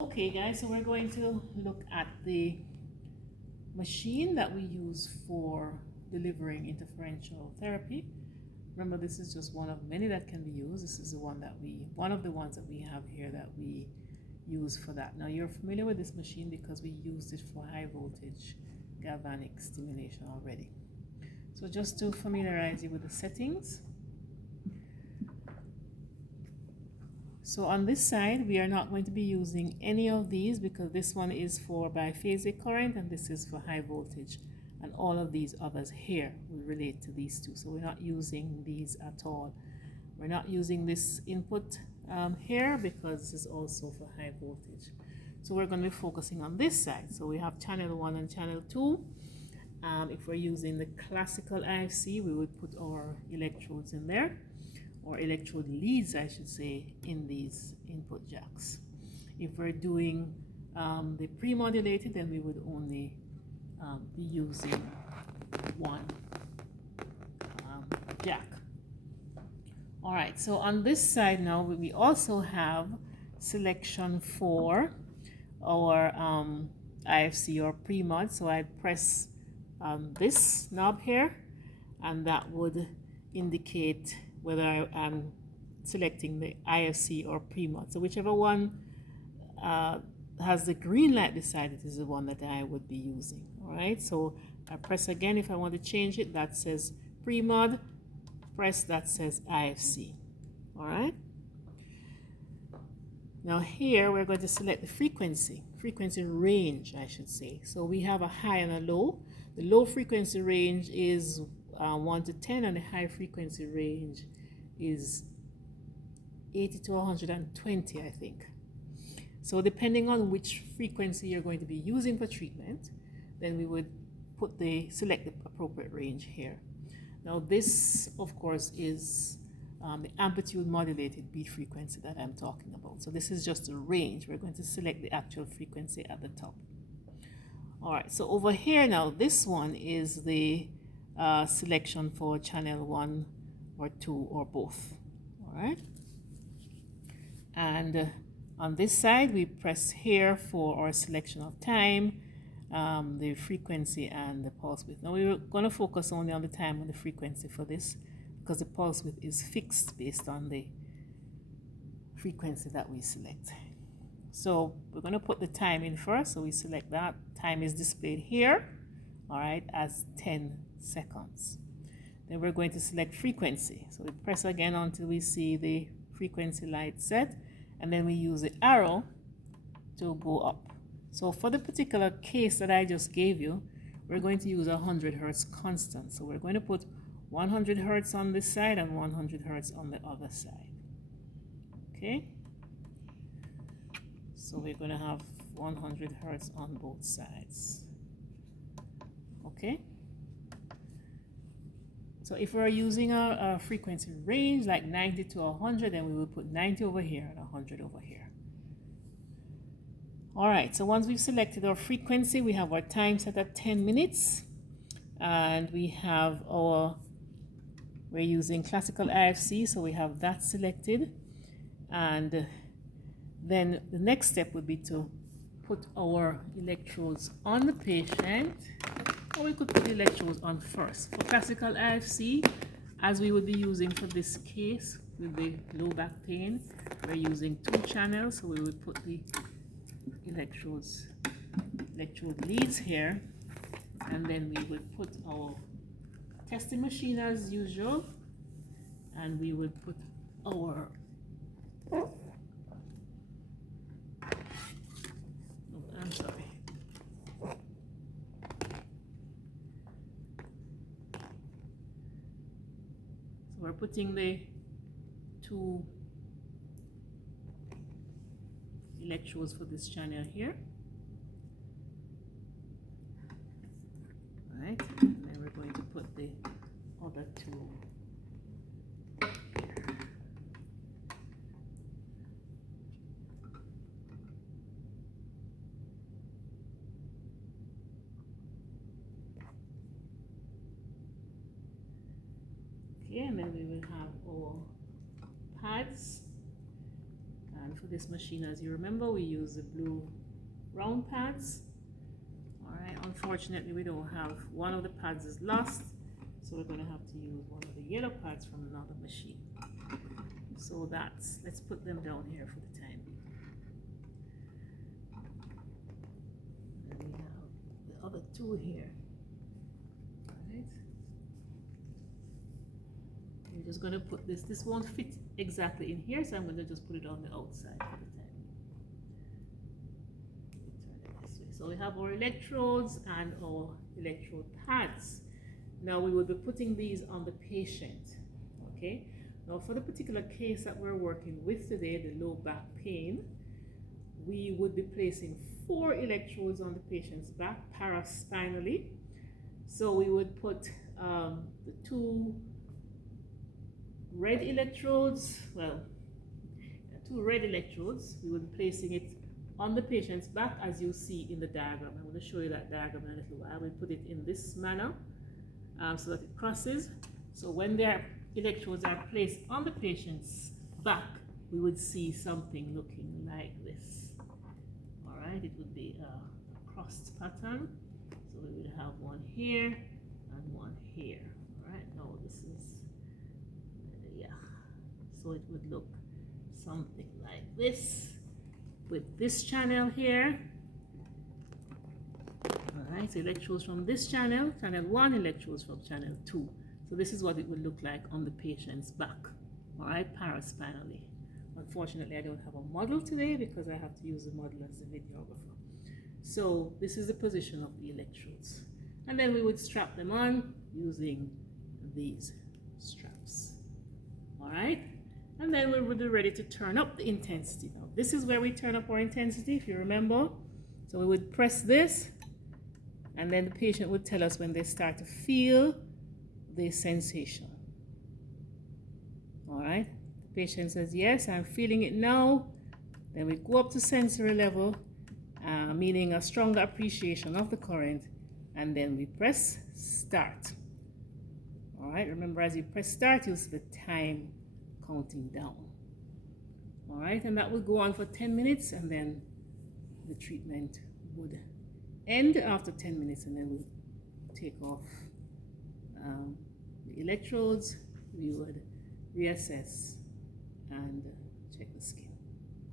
Okay guys, so we're going to look at the machine that we use for delivering interferential therapy. Remember, this is just one of many that can be used. This is one of the ones that we have here that we use for that. Now you're familiar with this machine because we used it for high voltage galvanic stimulation already. So just to familiarize you with the settings. So on this side, we are not going to be using any of these because this one is for biphasic current and this is for high voltage. And all of these others here will relate to these two. So we're not using these at all. We're not using this input here because this is also for high voltage. So we're going to be focusing on this side. So we have channel 1 and channel 2. If we're using the classical IFC, we would put our electrodes in there, or electrode leads, I should say, in these input jacks. If we're doing the pre-modulated, then we would only be using one jack. All right, so on this side now, we also have selection for our IFC or pre-mod. So I press this knob here, and that would indicate whether I'm selecting the IFC or pre-mod. So whichever one has the green light beside it is the one that I would be using. All right, so I press again if I want to change it. That says pre-mod. Press that says IFC. All right. Now here we're going to select the frequency range, I should say. So we have a high and a low. The low frequency range is 1 to 10, and the high frequency range is 80 to 120, I think. So depending on which frequency you're going to be using for treatment, then we would select the appropriate range here. Now this, of course, is the amplitude modulated beat frequency that I'm talking about. So this is just a range. We're going to select the actual frequency at the top. All right, so over here now, this one is the selection for channel 1 or 2 or both. All right, and on this side we press here for our selection of time, the frequency and the pulse width. Now we're going to focus only on the time and the frequency for this because the pulse width is fixed based on the frequency that we select. So we're going to put the time in first, so we select that. Time is displayed here, all right, as 10 seconds. Then we're going to select frequency. So we press again until we see the frequency light set, and then we use the arrow to go up. So for the particular case that I just gave you, we're going to use 100 hertz constant. So we're going to put 100 hertz on this side and 100 hertz on the other side. Okay? So we're going to have 100 hertz on both sides. Okay? So if we're using a frequency range like 90 to 100, then we will put 90 over here and 100 over here. All right, so once we've selected our frequency, we have our time set at 10 minutes. And we're using classical IFC, so we have that selected. And then the next step would be to put our electrodes on the patient, or we could put the electrodes on first. For classical IFC, as we would be using for this case with the low back pain, we're using 2 channels, so we would put the electrode leads here, and then we would put our testing machine as usual, and we would put our I'm sorry. So we're putting the 2 electrodes for this channel here. All right, and then we're going to put the other 2 here. Okay, and then we will have our pads. And for this machine. As you remember, we use the blue round pads. All right, unfortunately we don't have, one of the pads is lost, so we're going to have to use one of the yellow pads from another machine. So let's put them down here for the time being. And we have the other two here. All right, I'm just going to put this won't fit exactly in here, so I'm going to just put it on the outside for the time. Turn it this way. So we have our electrodes and our electrode pads. Now we will be putting these on the patient. Okay, now for the particular case that we're working with today, the low back pain, we would be placing 4 electrodes on the patient's back paraspinally. So we would put the 2 red electrodes, we would be placing it on the patient's back, as you see in the diagram. I'm going to show you that diagram in a little while. We put it in this manner so that it crosses. So when their electrodes are placed on the patient's back, we would see something looking like this. All right, it would be a crossed pattern. So we would have one here and one here. All right, now this is, so it would look something like this with this channel here. All right, so electrodes from this channel 1, electrodes from channel 2. So this is what it would look like on the patient's back, all right, paraspinally. Unfortunately, I don't have a model today because I have to use the model as the videographer. So this is the position of the electrodes. And then we would strap them on using these straps, all right? And then we would be ready to turn up the intensity. Now, this is where we turn up our intensity, if you remember. So we would press this, and then the patient would tell us when they start to feel the sensation. All right, the patient says, yes, I'm feeling it now. Then we go up to sensory level, meaning a stronger appreciation of the current, and then we press start. All right, remember, as you press start, you'll see the time counting down. All right, and that will go on for 10 minutes, and then the treatment would end after 10 minutes, and then we'll take off the electrodes. We would reassess and check the skin.